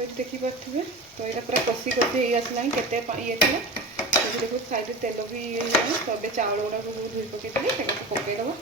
तो ये देखिपे तो यहाँ पूरा कषी कषी हो आसला केते ये थी तो देखो साइड तेल भी ये तो अब चाउल गुड़ा सब धोई पकई पकईदबा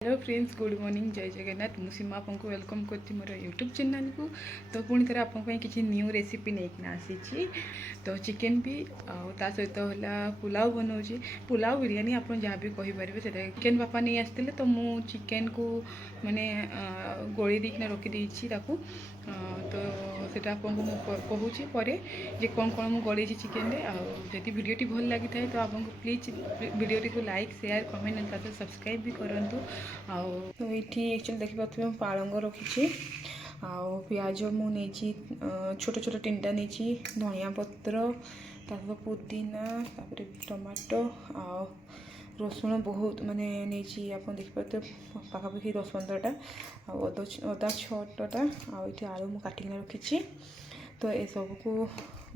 हेलो फ्रेंड्स गुड मॉर्निंग जय जगन्नाथ मुसीमा आपको वेलकम करती मोर यूट्यूब चैनल को तो पुणी थे आपंपाई किसी न्यू रेसिपी नहीं आसी तो चिकेन भी ता सहित है पुलाव बनाऊँगी पुलाव बिरयानी आप जहाँ भी कहींपारे से चिकेन बापा नहीं आसते तो मु चिकेन को माने गोली देना रखीदे तो सेटा आपको कहूँ जे कौन कौन मुझे गलैसी चिकेन जदि वीडियोटी भल लगी था तो आपको प्लीज वीडियोटी को like share comment and subscribe भी करूँ तो ये एक्चुअली देखिए पालंग रखी पियाज मुझे छोट छोट 3टा नहीं धनिया पत्र पुदीना टमाटो आ रसुण बहुत माने नहीं आप देखिए पाखापाखि 10-15टा अदा 6टा आठ आलू मुझे काटिक रखी तो ये सब को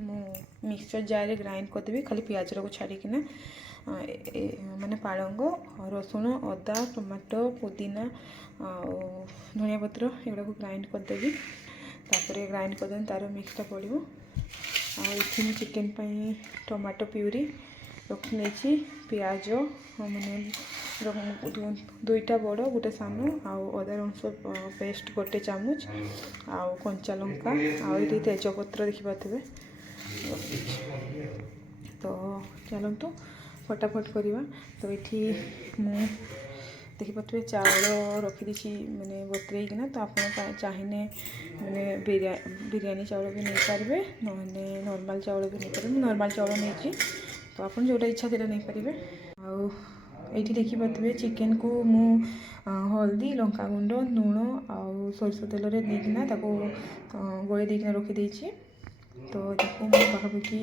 मिक्सचर जार ग्राइंड करदेवी खाली पियाज को छाड़िकिना माने पालंग रसुण अदा टमाटो पुदीना धनिया पत्र एगुड़ा को ग्राइंड करदेवी तापर ग्राइंड करदे तार मिक्सटा पड़ो आखिन चिकेन टमाटो प्यूरी रखी नहीं पियाज मैंने 2टा बड़ गोटे सान आदा रसुण पेस्ट गोटे चामच आ कंचा लंका आदि तेजपत्र देखिपे तो चलतु फटाफट करवा तो ये मु देखिपे चाउल रखीदी मैंने बतरेकिना तो आप चाहिए मैंने बिरयानी चाउल भी नहीं पारे ना नॉर्मल चाउल भी नहीं पारे नॉर्मल चाउल नहीं तो आप जोटा इच्छा से नहीं पारे आईटी देखिपे चिकेन को मु हल्दी लंका गुंड लुण आउ सरस तेल देकिना गोले देकिना रखीदे तो देखो मैं पाखापाखि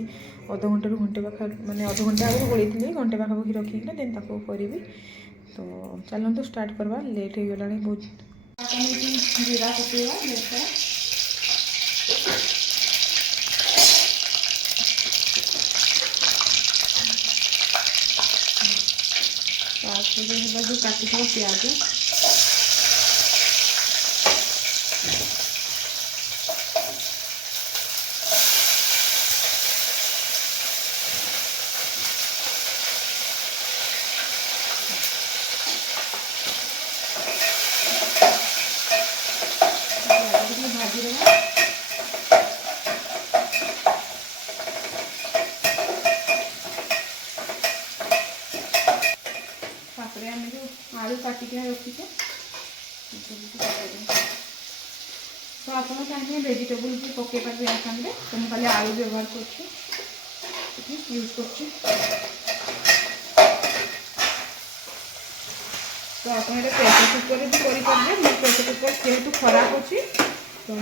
अध घंटे रू घंटे पाखा माने अध घंटे आगे गोली थी घंटे पाखापाखि रखिकिना देन ताको करी तो चलते स्टार्ट करवा लेट हो गला बहुत जीरा पकेवा जो काटी प्याज भाजी देवा तापर आम जो आलू काटिक रखीचे तो आप चाहिए वेजिटेबल भी पकई पारे या सामने तो मुझे खाली आलू व्यवहार कर यूज कर तो आप प्रेसर कुकर भी करेंगे मो प्रेसर कुकर जेहेतु खराब अच्छी तो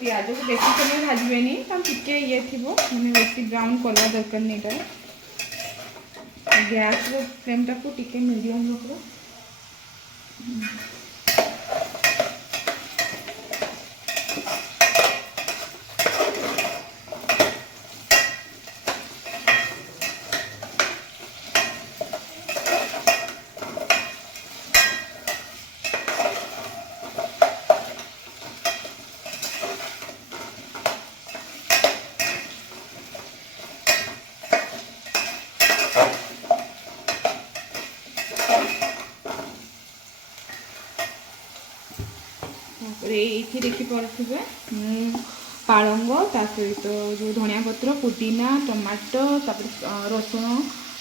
प्याज को बेसी समय भाजबेनी टे ये थी मैंने बेसी ब्राउन कलर दरकार नहीं गैस फ्लेम टाक टे मीडियम रखो ये देखिपे पालंग ता सहित जो धनिया पत्र पुदीना टमाटो रसुण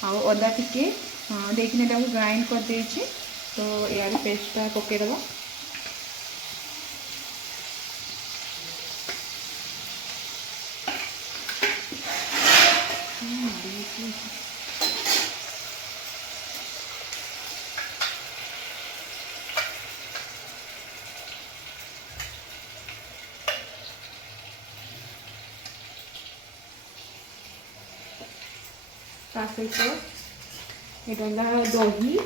आ अदा टिके देकिना ग्राइंड कर देछि तो यार पेस्टा पकईदबा सहित यहाँ दही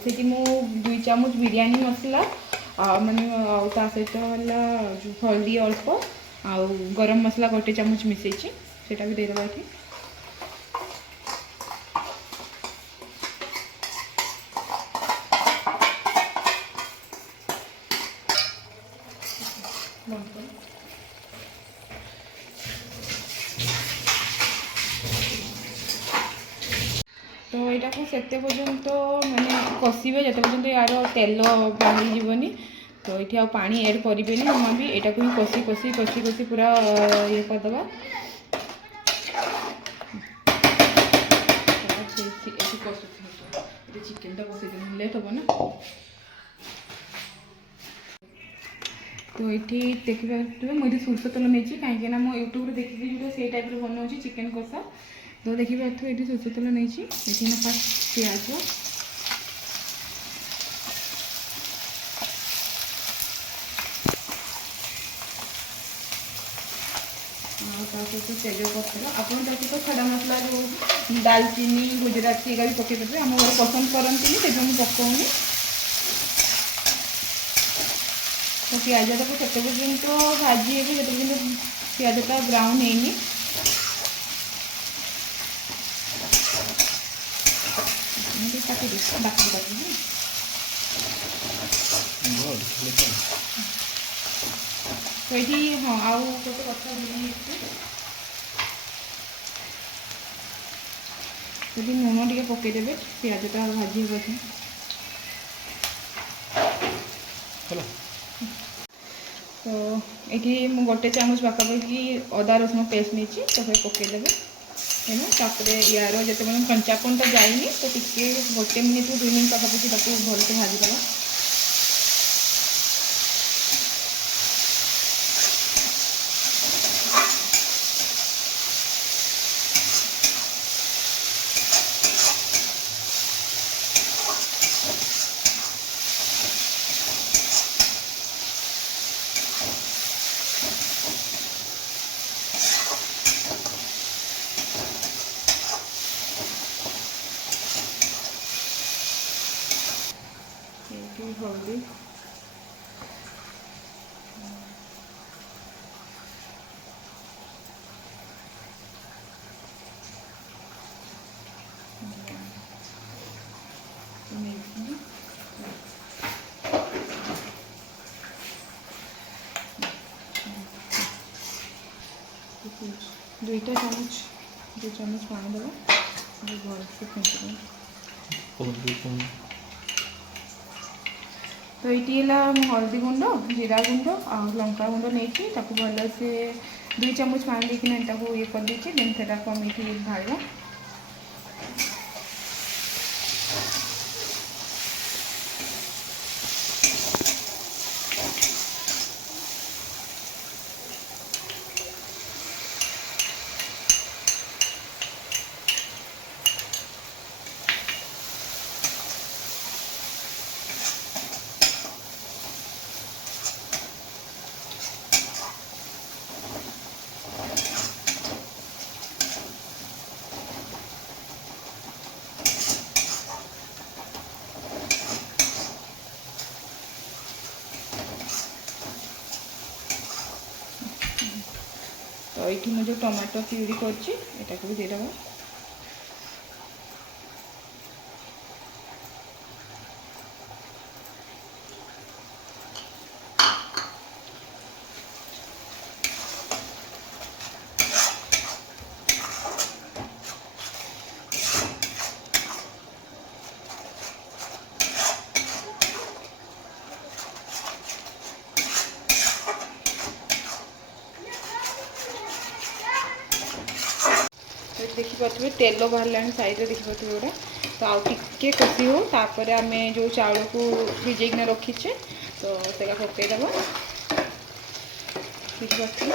से मु 2 चामच बिरयानी मसला माने सहित हल्दी अल्प आ गरम मसला 1 चामच मिसई सेटा भी देदेबा ये तो यहाँ को से पर्यंत माने कषिबे जिते पर्यंत यार तेल बाहरी जीवनी तो ये पानी ऐड करेंगे जमा भी यहाँ को कषि कषि कषि कषि पूरा ये करदे चिकेन टा बसई दिन लेट हम ना तो ये देखिए मुझे सोरष तेल नहीं कहीं मुझे यूट्यूब देखी जो से टाइप बनाऊँ चिकेन कषा तो देखिए ये सोरष तेल नहीं फास्ट प्याज सहित तेजपत्र आप खड़ा मसला जो दालचीनी गुजराती भी पकईदेवे आम घर पसंद करती से पकाऊनी तो पियाजा को से पर्यंत भाजी जो पर्यंत पियाजा ब्राउन है तो ये हाँ आउ गोटे कथा ये लुण टे पकईदेवे पियाजटा भाजी तो ये गोटे चामच पाखापाखि अदा रसुण पेस्ट नहीं तो पकईदेवे यार जिते कंचापन तो जाए तो टी 1 मिनिट 2 मिनिट पाखापाखि भलसे भाजीदेवा हल्दी दुईटा चामच 2 चामच पानी देवा भल से फेंटी तो ये हल्दी गुंड जीरा गुंड आ लंका गुंड नहीं भल से 2 चामच पानी देकिना ये कर देछि देन सेटा को हम ये ढालवा तो ये मुझे टमाटो प्यूरी कर भी देदेव देखिपे तेल बाहर साइड देखिपे गोटा तो आउ टिके कषि हो तापर आम जो चाउल को भिजेकिना रखीचे तो सेटा पकईदेव देखिए।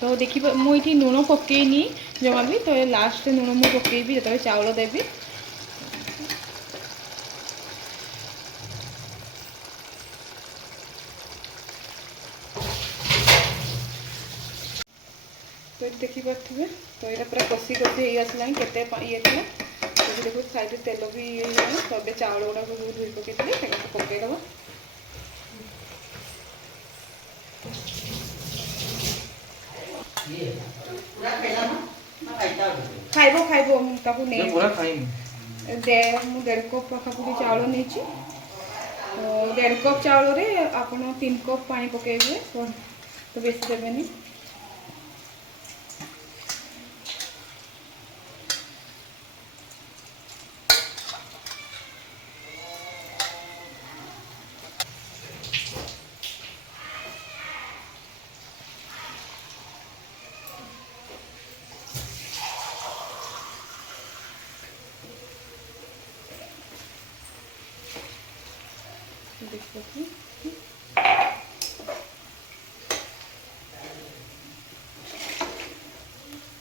तो देखिए मुझे लुण पकईनी जमा भी तो लास्ट लुण मुझे पकईबी जो चाउल देवी। तो देखिपे तो यहाँ पूरा कषि कषि हो आसला केते ये था तो देखो साइड तेल भी ये तो अब चाउल गुड़ा धोई पकई पकईदेव। खाइब खाइब नहीं 1.5 कप पाखापाखि चाउल नहीं तो 1.5 कप चाउल आप 3 कप पानी पकईबे तो बेसी देवेनि।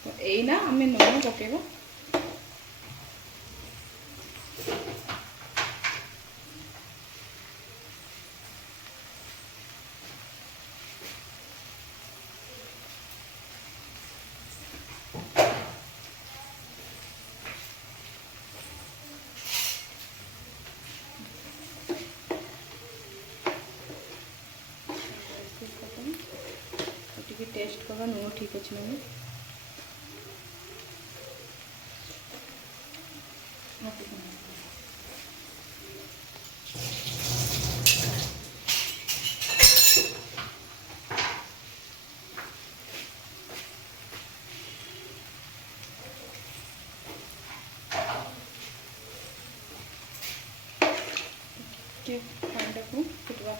तो यही आम लुण पकेबा टेस्ट करवा लुण ठीक अच्छे ना पानी को फुटवा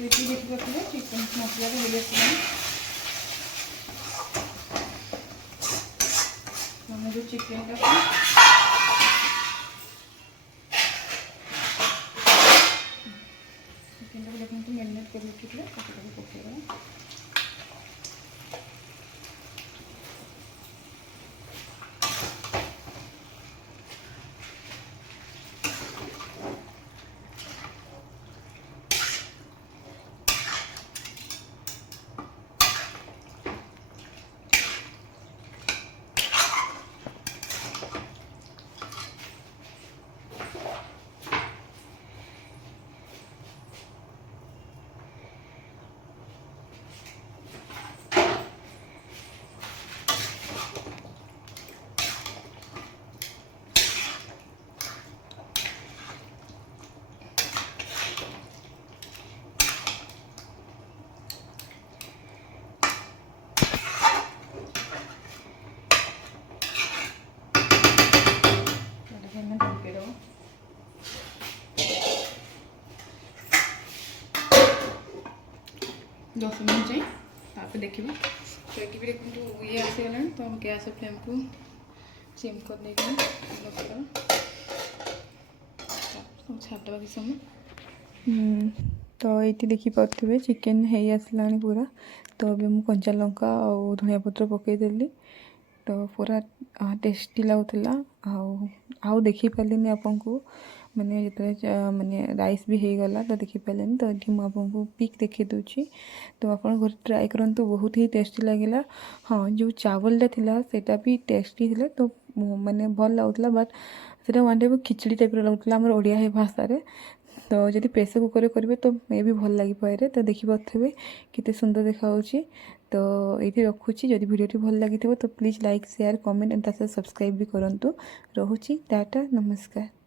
देखिए चिकन मसला मिले जो चिकन का देखते मैरिनेट कर पकईदेव। दस मिनट जाए तापर देखिए तो ये देखो ये आसीगला तो हम गैस फ्लेम को सिम कर देगा छाड़देवा किस समय। तो ये देखिपे चिकेन है आसला पूरा तो अभी मुझे कंचा लंका और धनिया पत्र पकईदेली तो पूरा टेस्टी लगुला आउ देखी पारे आपको माने जो माने राइस भी हो गला तो देखी पारे तो ये मुझे पिक देखी दूची तो आप घर ट्राए करूँ बहुत ही टेस्टी लगे। हाँ जो चावलटा थिला सेटा भी टेस्टी थिला तो माने भल लगुला बट से वन टाइप खिचड़ी टाइप लगुला आम ओडिया भाषा तो जब प्रेसर कुकर करेंगे तो मे भी भल लगे तो देखिपे केते सुंदर देखा तो ये रखुची जदि वीडियो भल लगी तो please like share comment and subscribe भी करूँ। रोची टाटा नमस्कार।